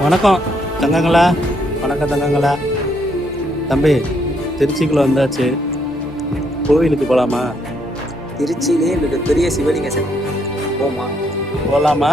வணக்கம் தங்கங்களா, வணக்கம் தங்கங்களா. தம்பி, திருச்சிக்குள்ள வந்தாச்சு, கோவிலுக்கு போகலாமா? திருச்சியிலே மிகப்பெரிய சிவலிங்க சக்தி போமா? போகலாமா?